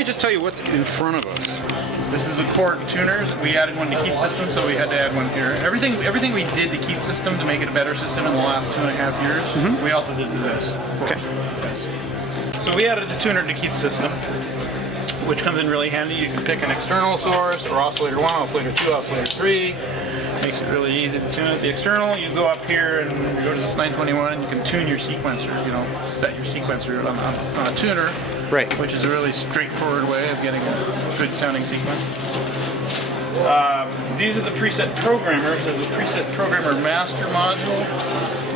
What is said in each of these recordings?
me just tell you what's in front of us. This is a Korg tuner. We added one to Keith's system, so we had to add one here. Everything we did to Keith's system to make it a better system in the last 2.5 years, we also did to this. Okay. Yes. So we added the tuner to Keith's system, which comes in really handy. You can pick an external source, or oscillator 1, oscillator 2, oscillator 3. Makes it really easy to tune it. The external, you go up here and you go to this 921 and you can tune your sequencer, you know, set your sequencer on a tuner. Right. Which is a really straightforward way of getting a good sounding sequence. These are the preset programmers. There's a preset programmer master module,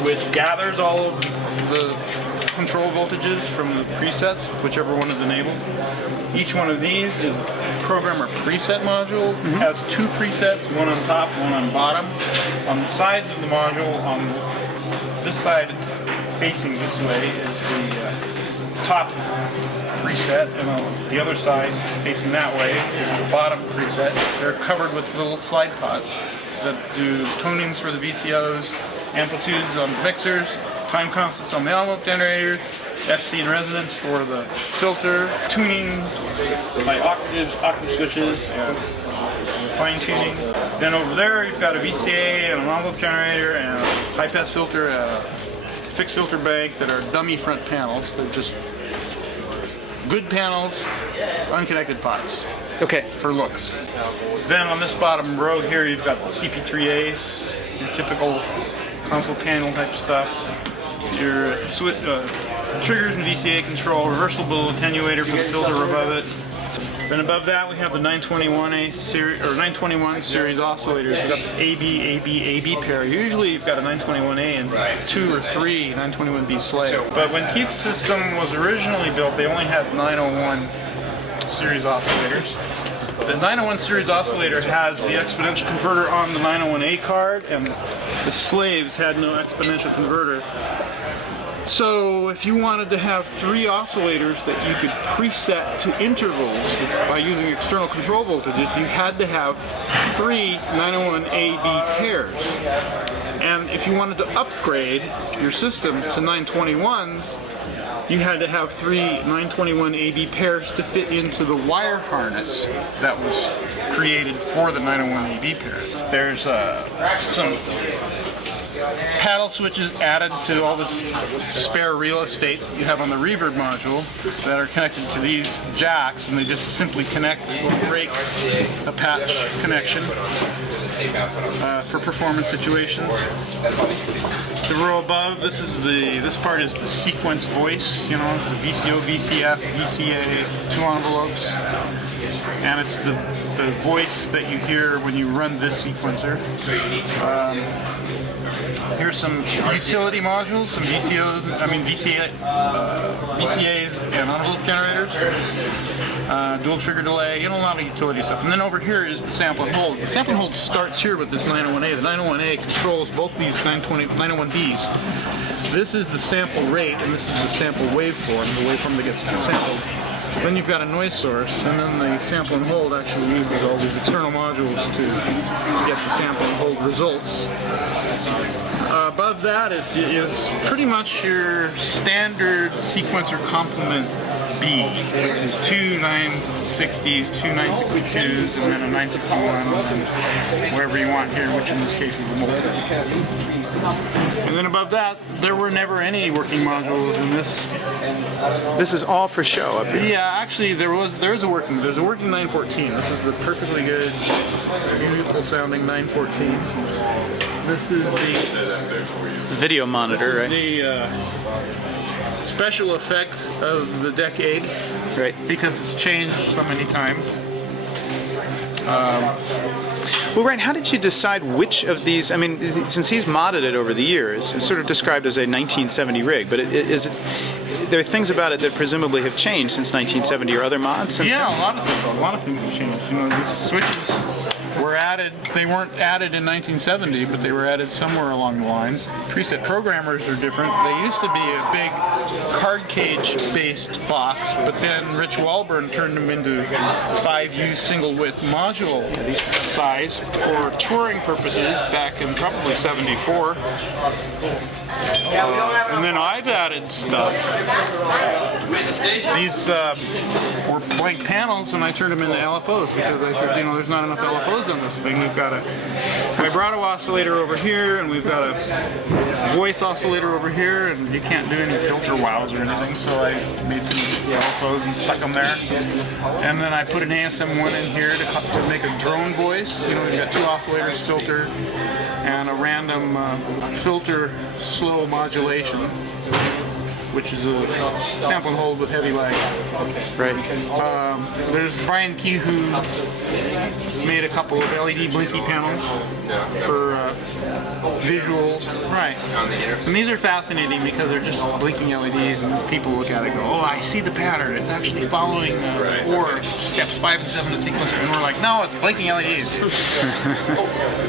which gathers all of the control voltages from the presets, whichever one is enabled. Each one of these is a programmer preset module. It has 2 presets, one on top, one on bottom. On the sides of the module, on this side facing this way is the top preset, and on the other side facing that way is the bottom preset. They're covered with little slide pots that do tunings for the VCOs, amplitudes on the mixers, time constants on the envelope generator, FC and resonance for the filter, tuning by octaves, octave switches, fine tuning. Then over there you've got a VCA and an envelope generator and a high pass filter, a fixed filter bank that are dummy front panels. They're just good panels, unconnected pots. Okay. For looks. Then on this bottom row here, you've got the CP3As, your typical console panel type stuff. Your triggers and VCA control, reversible attenuator for the filter above it. Then above that we have the 921A series or 921 series oscillators. We've got the AB, AB, AB pair. Usually you've got a 921A and 2 or 3 921B slave. But when Keith's system was originally built, they only had 901 series oscillators. The 901 series oscillator has the exponential converter on the 901A card, and the slaves had no exponential converter. So if you wanted to have 3 oscillators that you could preset to intervals by using external control voltages, you had to have 3 901AB pairs. And if you wanted to upgrade your system to 921s, you had to have 3 921AB pairs to fit into the wire harness that was created for the 901AB pairs. There's some paddle switches added to all this spare real estate that you have on the reverb module that are connected to these jacks, and they just simply connect or break a patch connection for performance situations. The row above, this part is the sequence voice. You know, it's a VCO, VCF, VCA, 2 envelopes, and it's the voice that you hear when you run this sequencer. Here's some utility modules, some VCAs and envelope generators, dual trigger delay, you know, a lot of utility stuff. And then over here is the sample and hold. The sample and hold starts here with this 901A. The 901A controls both these 901Bs. This is the sample rate, and this is the sample waveform, the waveform that gets sampled. Then you've got a noise source, and then the sample and hold actually uses all these external modules to get the sample and hold results. Above that is pretty much your standard sequencer complement B, which is 2 960s, 2 962s, and then a 961, and wherever you want here, which in this case is a multi. And then above that, there were never any working modules in this. This is all for show up here. Yeah, actually there's a working 914. This is the perfectly good, beautiful sounding 914. This is the video monitor, right? The special effect of the decade, right? Because it's changed so many times. Well, Ryan, how did you decide which of these? I mean, since he's modded it over the years, it's sort of described as a 1970 rig, but there are things about it that presumably have changed since 1970, or other mods since then? Yeah, a lot of things have changed. You know, the switches were added. They weren't added in 1970, but they were added somewhere along the lines. Preset programmers are different. They used to be a big card cage-based box, but then Rich Walburn turned them into 5U single-width module size for touring purposes back in probably '74. And then I've added stuff. These were blank panels, and I turned them into LFOs because I said, there's not enough LFOs on this thing. We've got a vibrato oscillator over here, and we've got a voice oscillator over here, and you can't do any filter wows or anything, so I made some LFOs and stuck them there. And then I put an ASM1 in here to make a drone voice. We've got 2 oscillators, filter, and a random filter slow modulation, which is a sample and hold with heavy lag. Right. There's Brian Key, who made a couple of LED blinky panels for visual. Right. And these are fascinating because they're just blinking LEDs, and people look at it and go, oh, I see the pattern. It's actually following or steps 5 and 7 in the sequencer. And we're like, no, it's blinking LEDs.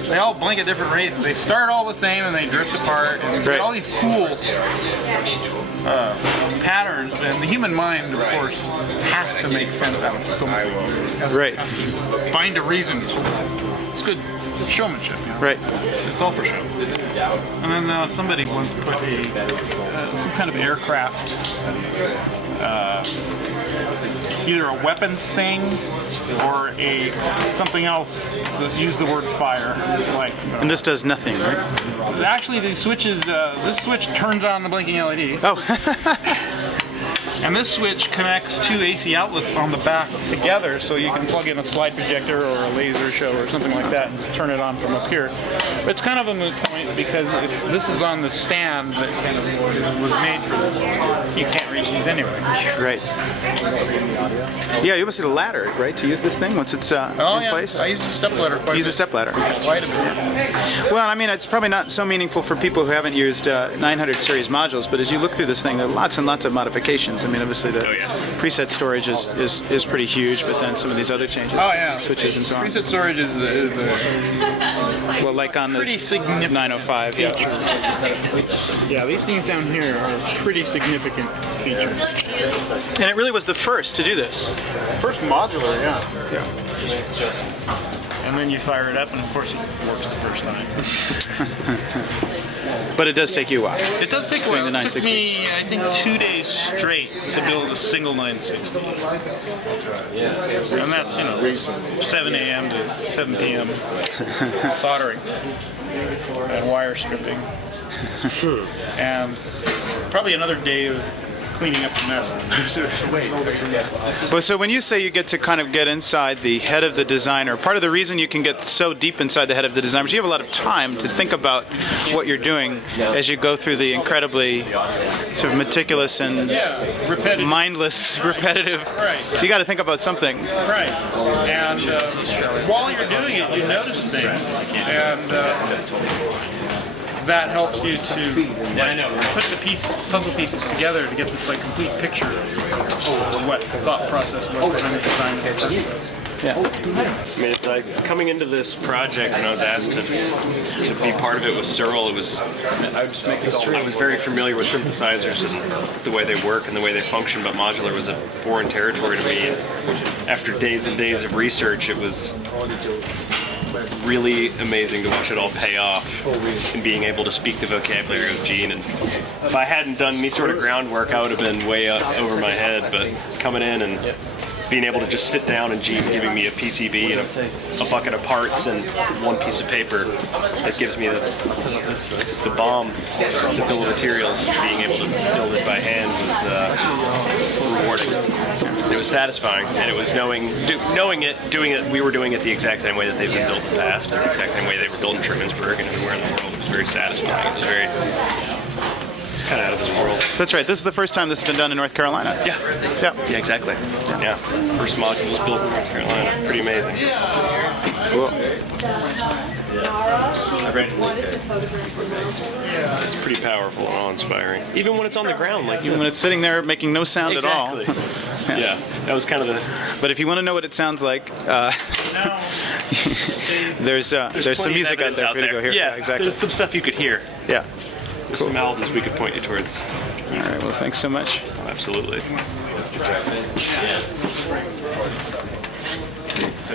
They all blink at different rates. They start all the same and they drift apart. And you get all these cool patterns, and the human mind, of course, has to make sense out of something. Right. Find a reason. It's good showmanship. Right. It's all for show. And then somebody once put some kind of aircraft, either a weapons thing or something else that used the word fire. And this does nothing, right? Actually, the switches. This switch turns on the blinking LEDs. Oh. And this switch connects 2 AC outlets on the back together, so you can plug in a slide projector or a laser show or something like that and just turn it on from up here. But it's kind of a moot point because if this is on the stand that was made for this, you can't reach these anyway. Right. Yeah, you must need a ladder, right, to use this thing once it's in place? I use a step ladder quite a bit. Use a step ladder. Quite a bit. Well, I mean, it's probably not so meaningful for people who haven't used 900 series modules, but as you look through this thing, there are lots and lots of modifications. I mean, obviously the preset storage is pretty huge, but then some of these other changes, switches and so on. Preset storage is well, like on pretty this significant 905, yeah, these things down here are a pretty significant feature. And it really was the first to do this. First modular, yeah. And then you fire it up, and of course it works the first time. But it does take you a while. It does take a while. It took me, I think, 2 days straight to build a single 960. And that's, 7 a.m. to 7 p.m. soldering and wire stripping. And probably another day of cleaning up the mess. Well, so when you say you get to kind of get inside the head of the designer, part of the reason you can get so deep inside the head of the designer is you have a lot of time to think about what you're doing as you go through the incredibly sort of meticulous and mindless, repetitive. Right. You got to think about something. Right. And while you're doing it, you notice things. And that helps you to put the puzzle pieces together to get this complete picture of what the thought process was behind the design of the first place. Yeah. I mean, it's like coming into this project when I was asked to be part of it with Searle, I was very familiar with synthesizers and the way they work and the way they function, but modular was a foreign territory to me. And after days and days of research, it was really amazing to watch it all pay off and being able to speak the vocabulary of Gene. And if I hadn't done any sort of groundwork, I would have been way up over my head, but coming in and being able to just sit down and Gene giving me a PCB and a bucket of parts and one piece of paper that gives me the BOM, the bill of materials, being able to build it by hand was rewarding. It was satisfying, and it was knowing it, doing it. We were doing it the exact same way that they've been built in the past, and the exact same way they were built in Trumansburg and everywhere in the world. It was very satisfying. It was very. It's kind of out of this world. That's right. This is the first time this has been done in North Carolina. Yeah, exactly. Yeah. First module was built in North Carolina. Pretty amazing. Cool. It's pretty powerful and awe-inspiring. Even when it's on the ground, like Even when it's sitting there making no sound exactly. at all. Yeah, that was kind of the. But if you want to know what it sounds like, there's some plenty music of out there for you to go hear. Yeah, exactly. There's some stuff you could hear. Yeah. There's some albums we could point you towards. All right. Well, thanks so much. Oh, absolutely. Yeah.